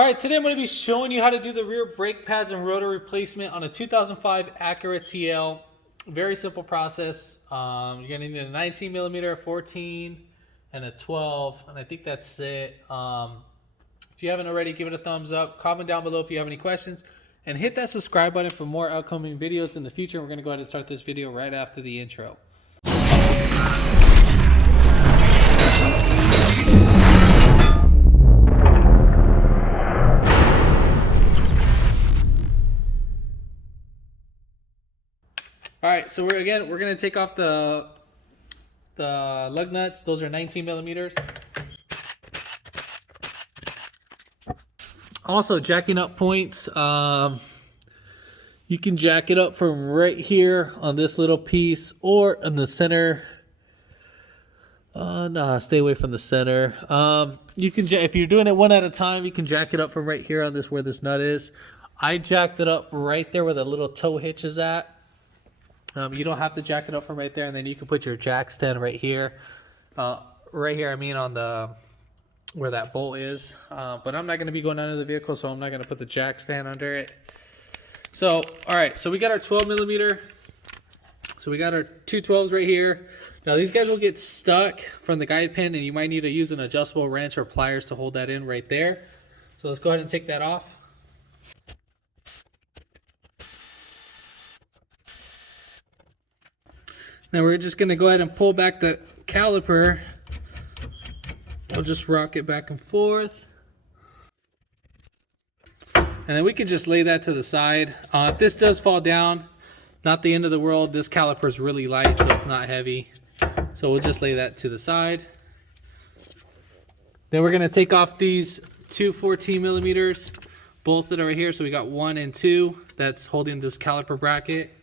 All right, today I'm going to be showing you how to do the rear brake pads and rotor replacement on a 2005 Acura TL. Very simple process. You're going to need a 19 millimeter, a 14, and a 12, and I think that's it. If you haven't already, give it a thumbs up. Comment down below if you have any questions, and hit that subscribe button for more upcoming videos in the future. We're going to go ahead and start this video right after the intro. All right, so we're going to take off the lug nuts. Those are 19 millimeters. Also, jacking up points. You can jack it up from right here on this little piece, or in the center. Nah, stay away from the center. You can, if you're doing it one at a time, you can jack it up from right here on this where this nut is. I jacked it up right there where the little toe hitch is at. You don't have to jack it up from right there, and then you can put your jack stand right here. Right here, I mean on the where that bolt is. But I'm not going to be going under the vehicle, so I'm not going to put the jack stand under it. So, all right, so we got our 12 millimeter. So we got our two 12s right here. Now these guys will get stuck from the guide pin, and you might need to use an adjustable wrench or pliers to hold that in right there. So let's go ahead and take that off. Now we're just going to go ahead and pull back the caliper. We'll just rock it back and forth. And then we can just lay that to the side. If this does fall down, not the end of the world. This caliper is really light, so it's not heavy. So we'll just lay that to the side. Then we're going to take off these two 14 millimeters bolts that are right here. So we got 1 and 2 that's holding this caliper bracket.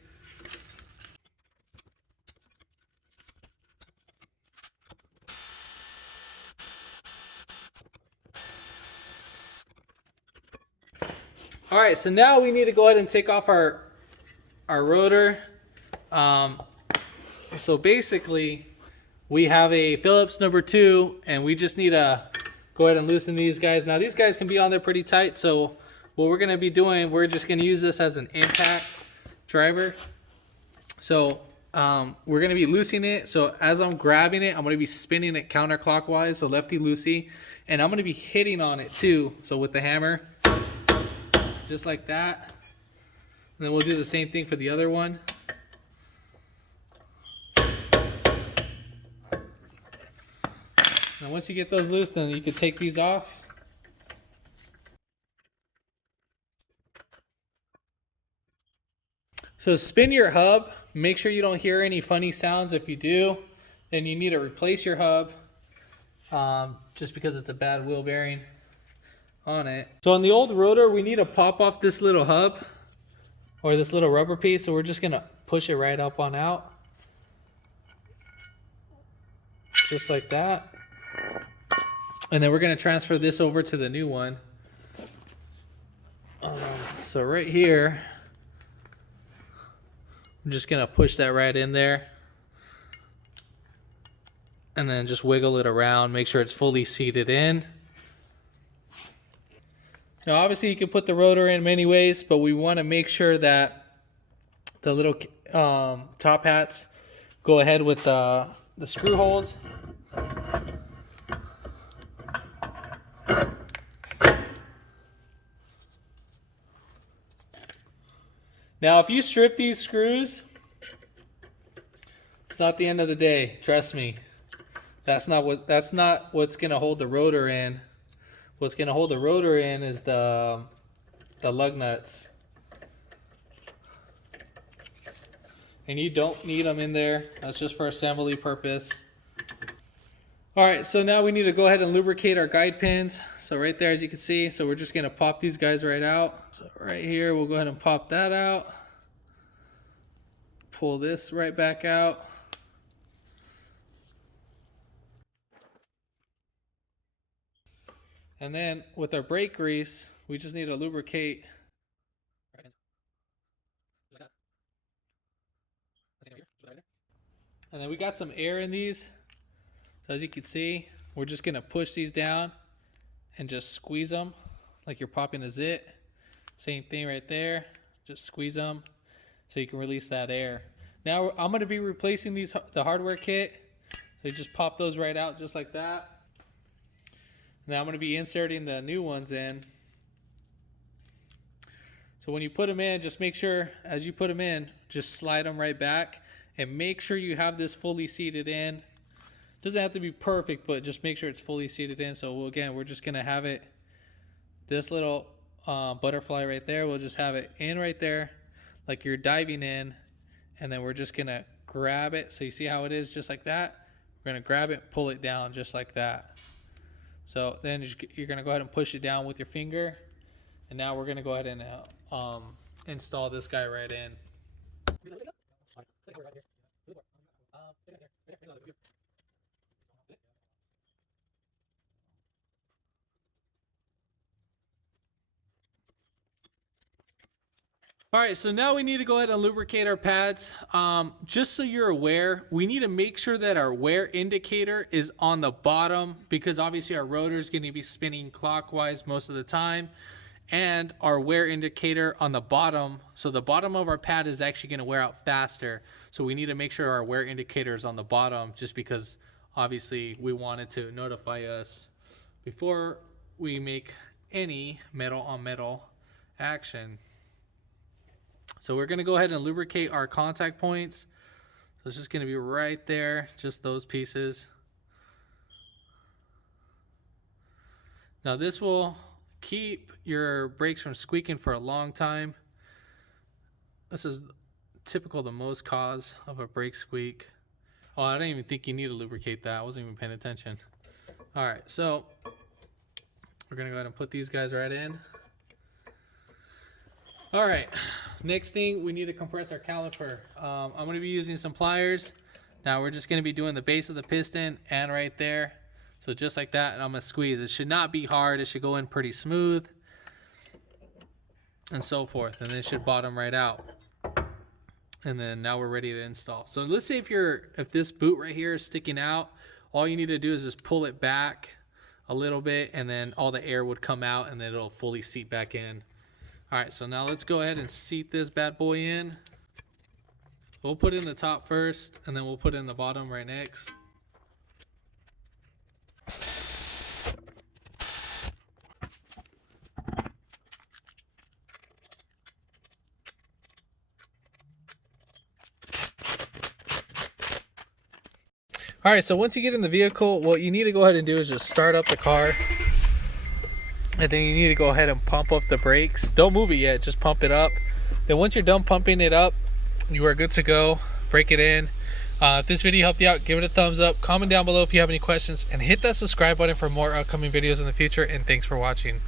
All right, so now we need to go ahead and take off our rotor. So basically, we have a Phillips number 2, and we just need to go ahead and loosen these guys. Now these guys can be on there pretty tight, so what we're going to be doing, we're just going to use this as an impact driver. So we're going to be loosening it. So as I'm grabbing it, I'm going to be spinning it counterclockwise, so lefty-loosey, and I'm going to be hitting on it too, so with the hammer. Just like that. And then we'll do the same thing for the other one. Now once you get those loose, then you can take these off. So spin your hub. Make sure you don't hear any funny sounds. If you do, then you need to replace your hub, just because it's a bad wheel bearing on it. So on the old rotor, we need to pop off this little hub or this little rubber piece. So we're just gonna push it right up on out, just like that. And then we're gonna transfer this over to the new one. So right here, I'm just gonna push that right in there, and then just wiggle it around. Make sure it's fully seated in. Now obviously you can put the rotor in many ways, but we want to make sure that the little top hats go ahead with the screw holes. Now if you strip these screws, it's not the end of the day, trust me. That's not what's going to hold the rotor in. What's going to hold the rotor in is the lug nuts. And you don't need them in there. That's just for assembly purpose. All right, so now we need to go ahead and lubricate our guide pins. So right there, as you can see, so we're just going to pop these guys right out. So right here, we'll go ahead and pop that out. Pull this right back out. And then with our brake grease, we just need to lubricate. And then we got some air in these. So as you can see, we're just going to push these down and just squeeze them like you're popping a zit. Same thing right there. Just squeeze them so you can release that air. Now I'm going to be replacing the hardware kit. So you just pop those right out just like that. Now I'm going to be inserting the new ones in. So when you put them in, just make sure as you put them in, just slide them right back and make sure you have this fully seated in. Doesn't have to be perfect, but just make sure it's fully seated in. So again, we're just going to have it, this little butterfly right there, we'll just have it in right there like you're diving in, and then we're just going to grab it. So you see how it is just like that? We're going to grab it, pull it down just like that. So then you're going to go ahead and push it down with your finger. And now we're going to go ahead and install this guy right in. All right, so now we need to go ahead and lubricate our pads. Just so you're aware, we need to make sure that our wear indicator is on the bottom, because obviously our rotor is going to be spinning clockwise most of the time, and our wear indicator on the bottom. So the bottom of our pad is actually going to wear out faster. So we need to make sure our wear indicator is on the bottom, just because obviously we want it to notify us before we make any metal on metal action. So we're going to go ahead and lubricate our contact points. So it's just going to be right there, just those pieces. Now this will keep your brakes from squeaking for a long time. This is typical, the most cause of a brake squeak. Oh, I don't even think you need to lubricate that. I wasn't even paying attention. All right, so we're going to go ahead and put these guys right in. All right, next thing, we need to compress our caliper. I'm going to be using some pliers. Now we're just going to be doing the base of the piston and right there. So just like that, and I'm going to squeeze. It should not be hard. It should go in pretty smooth and so forth. And then it should bottom right out. And then now we're ready to install. So let's say if this boot right here is sticking out, all you need to do is just pull it back a little bit, and then all the air would come out, and then it'll fully seat back in. All right, so now let's go ahead and seat this bad boy in. We'll put in the top first, and then we'll put in the bottom right next. All right, so once you get in the vehicle, what you need to go ahead and do is just start up the car. And then you need to go ahead and pump up the brakes. Don't move it yet, just pump it up. Then once you're done pumping it up, you are good to go. Break it in. If this video helped you out, give it a thumbs up. Comment down below if you have any questions, and hit that subscribe button for more upcoming videos in the future. And thanks for watching.